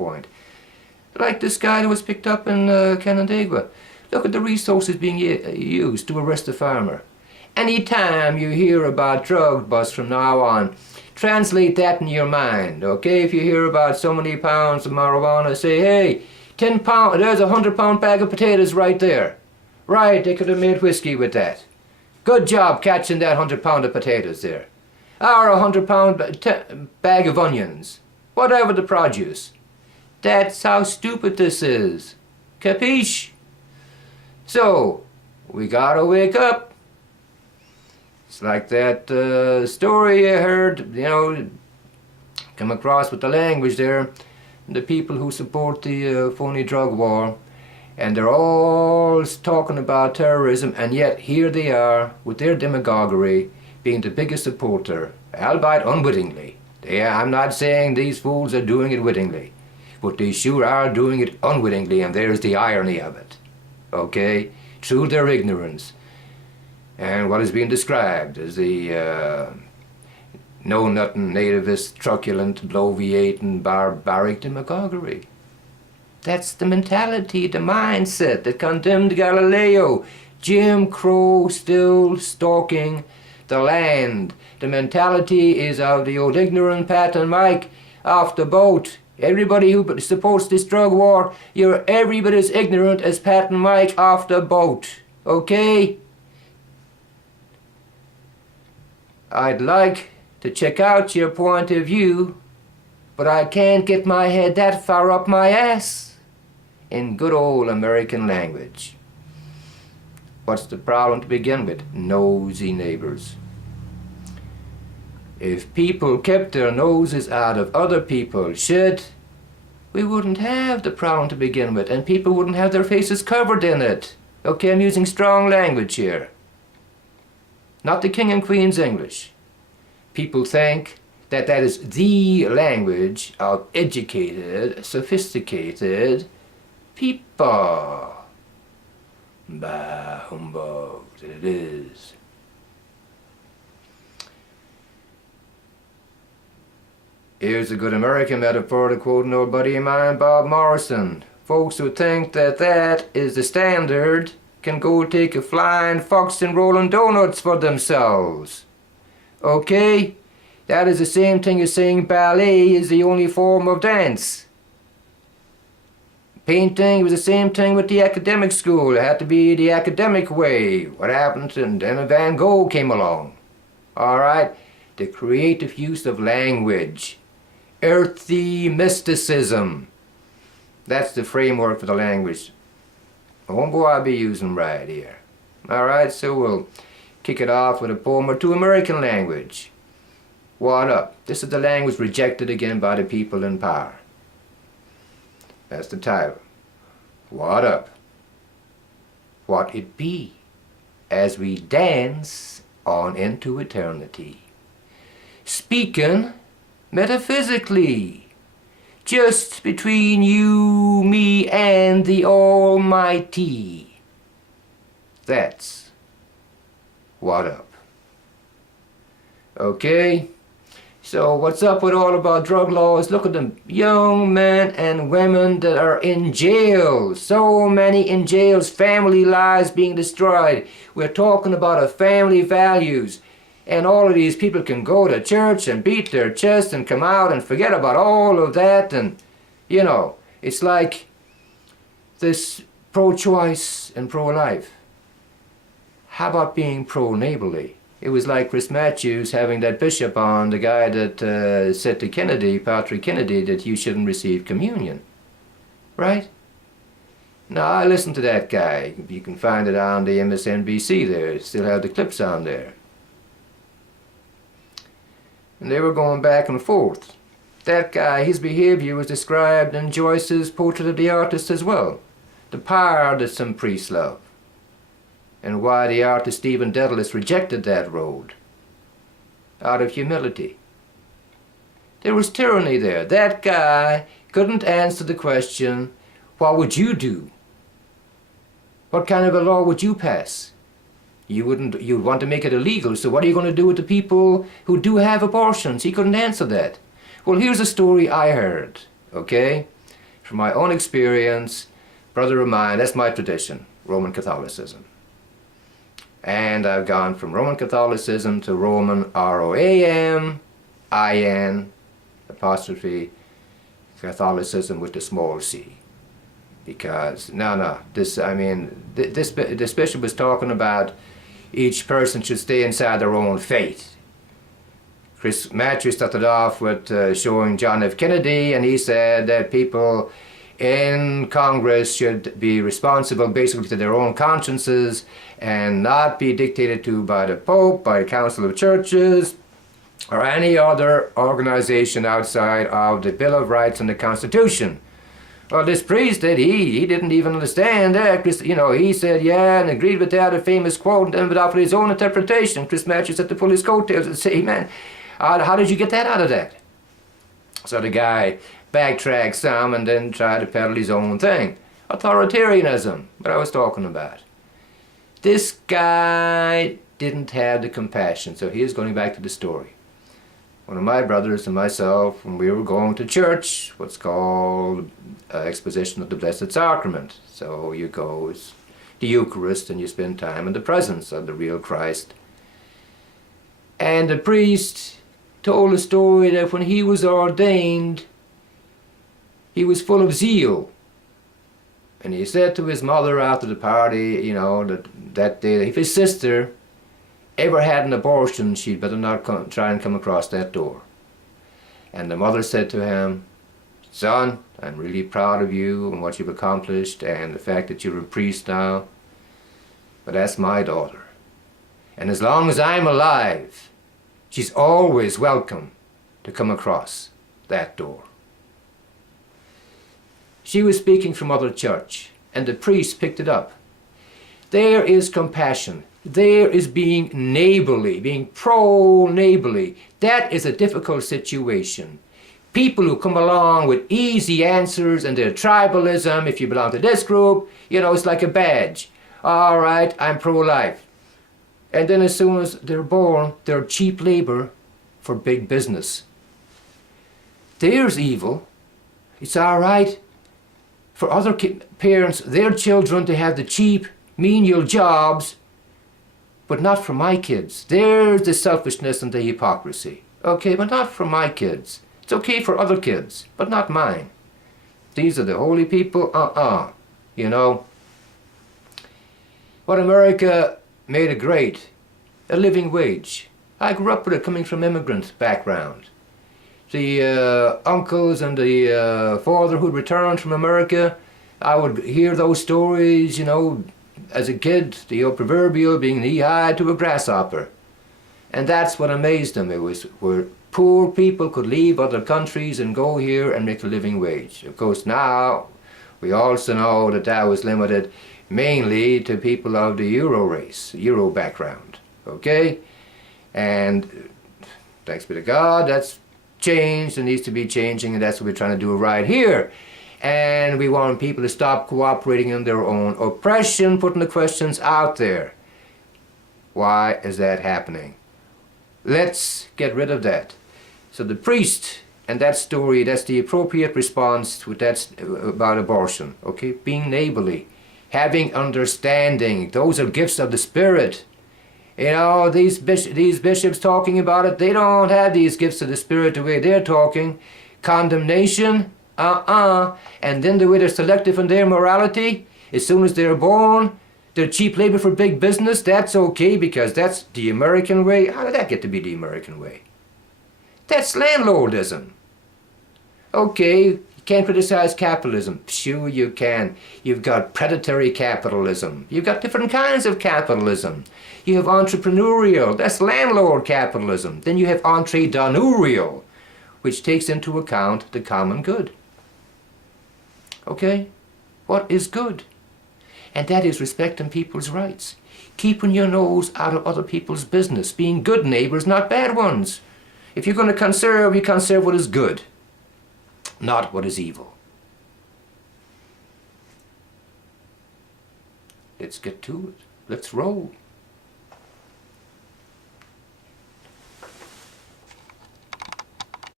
point. Like this guy that was picked up in Canandaigua. Look at the resources being used to arrest a farmer. Anytime you hear about drug busts from now on, translate that in your mind, okay? If you hear about so many pounds of marijuana, say, hey, 10 pounds, there's a 100-pound bag of potatoes right there. Right, they could have made whiskey with that. Good job catching that 100-pound of potatoes there. Or a 100-pound bag of onions. Whatever the produce. That's how stupid this is. Capiche? So, we gotta wake up. It's like that story I heard, you know, come across with the language there. The people who support the phony drug war. And they're all talking about terrorism, and yet here they are with their demagoguery being the biggest supporter, albeit unwittingly. I'm not saying these fools are doing it wittingly, but they sure are doing it unwittingly, and there's the irony of it. Okay? Through their ignorance. And what is being described as the know-nothing, nativist, truculent, bloviating, barbaric demagoguery. That's the mentality, the mindset that condemned Galileo. Jim Crow still stalking the land. The mentality is of the old ignorant Pat and Mike off the boat. Everybody who supports this drug war, you're every bit as ignorant as Pat and Mike off the boat. Okay? I'd like to check out your point of view, but I can't get my head that far up my ass. In good old American language. What's the problem to begin with? Nosy neighbors. If people kept their noses out of other people's shit, we wouldn't have the problem to begin with, and people wouldn't have their faces covered in it. Okay, I'm using strong language here. Not the King and Queen's English. People think that that is the language of educated, sophisticated people. Bah, humbug, that it is. Here's a good American metaphor to quote an old buddy of mine, Bob Morrison. Folks who think that that is the standard can go take a flying fox and rolling donuts for themselves. Okay? That is the same thing as saying ballet is the only form of dance. Painting was the same thing with the academic school. It had to be the academic way. What happened? And then Van Gogh came along. Alright? The creative use of language. Earthy mysticism. That's the framework for the language. Homeboy I'll be using right here. Alright, so we'll kick it off with a poem or two American language. What up? This is the language rejected again by the people in power. That's the title. What up? What it be as we dance on into eternity. Speaking metaphysically, just between you, me, and the Almighty. That's what up. Okay? So what's up with all about drug laws? Look at them young men and women that are in jail. So many in jails, family lives being destroyed. We're talking about a family values. And all of these people can go to church and beat their chest and come out and forget about all of that. And, you know, it's like this pro-choice and pro-life. How about being pro-neighborly? It was like Chris Matthews having that bishop on, the guy that said to Kennedy, Patrick Kennedy, that you shouldn't receive communion. Right? Now, I listened to that guy. You can find it on the MSNBC there. Still have the clips on there. And they were going back and forth. That guy, his behavior was described in Joyce's Portrait of the Artist as well. The power that some priests love. And why the artist Stephen Dedalus rejected that road. Out of humility. There was tyranny there. That guy couldn't answer the question, what would you do? What kind of a law would you pass? You'd want to make it illegal, so what are you going to do with the people who do have abortions? He couldn't answer that. Well, here's a story I heard, okay? from my own experience, brother of mine, that's my tradition, Roman Catholicism. And I've gone from Roman Catholicism to Roman R-O-A-M-I-N apostrophe Catholicism with the small c. Because, this bishop was talking about each person should stay inside their own faith. Chris Matthew started off with showing John F. Kennedy, and he said that people in Congress should be responsible basically to their own consciences and not be dictated to by the Pope, by the Council of Churches, or any other organization outside of the Bill of Rights and the Constitution. Well, this priest, he didn't even understand that. He said, yeah, and agreed with that, a famous quote, and then would offer his own interpretation. Chris Matthews had to pull his coattails and say, man, how did you get that out of that? So the guy backtracked some and then tried to peddle his own thing. Authoritarianism, what I was talking about. This guy didn't have the compassion, so here's going back to the story. One of my brothers and myself, when we were going to church, what's called exposition of the Blessed Sacrament. So you go, it's the Eucharist, and you spend time in the presence of the real Christ. And the priest told a story that when he was ordained, he was full of zeal. And he said to his mother after the party, that day, if his sister ever had an abortion, she'd better not try and come across that door. And the mother said to him, son, I'm really proud of you and what you've accomplished and the fact that you're a priest now, but that's my daughter. And as long as I'm alive, she's always welcome to come across that door. She was speaking from other church, and the priest picked it up. There is compassion. There is being neighborly, being pro-neighborly. That is a difficult situation. People who come along with easy answers and their tribalism, if you belong to this group, it's like a badge. All right, I'm pro-life. And then as soon as they're born, they're cheap labor for big business. There's evil. It's all right for other parents, their children, to have the cheap, menial jobs, but not for my kids. There's the selfishness and the hypocrisy. Okay, but not for my kids. It's okay for other kids, but not mine. These are the holy people? What America made it great, a living wage. I grew up with it coming from immigrant background. The uncles and the father who'd returned from America, I would hear those stories, as a kid, the proverbial being knee-high to a grasshopper. And that's what amazed them. It was where poor people could leave other countries and go here and make a living wage. Of course, now we also know that that was limited mainly to people of the Euro race, Euro background. Okay? And thanks be to God, that's changed and needs to be changing, and that's what we're trying to do right here. And we want people to stop cooperating in their own oppression, putting the questions out there. Why is that happening? Let's get rid of that. So the priest and that story, that's the appropriate response to that about abortion. Okay, being neighborly, having understanding. Those are gifts of the Spirit. These bishops talking about it, they don't have these gifts of the Spirit the way they're talking. Condemnation, and then the way they're selective in their morality, as soon as they're born, they're cheap labor for big business. That's okay because that's the American way. How did that get to be the American way? That's landlordism. Okay, you can't criticize capitalism. Sure you can. You've got predatory capitalism. You've got different kinds of capitalism. You have entrepreneurial, that's landlord capitalism. Then you have entrepreneurial, which takes into account the common good. Okay? What is good? And that is respecting people's rights. Keeping your nose out of other people's business. Being good neighbors, not bad ones. If you're going to conserve, you conserve what is good, not what is evil. Let's get to it. Let's roll.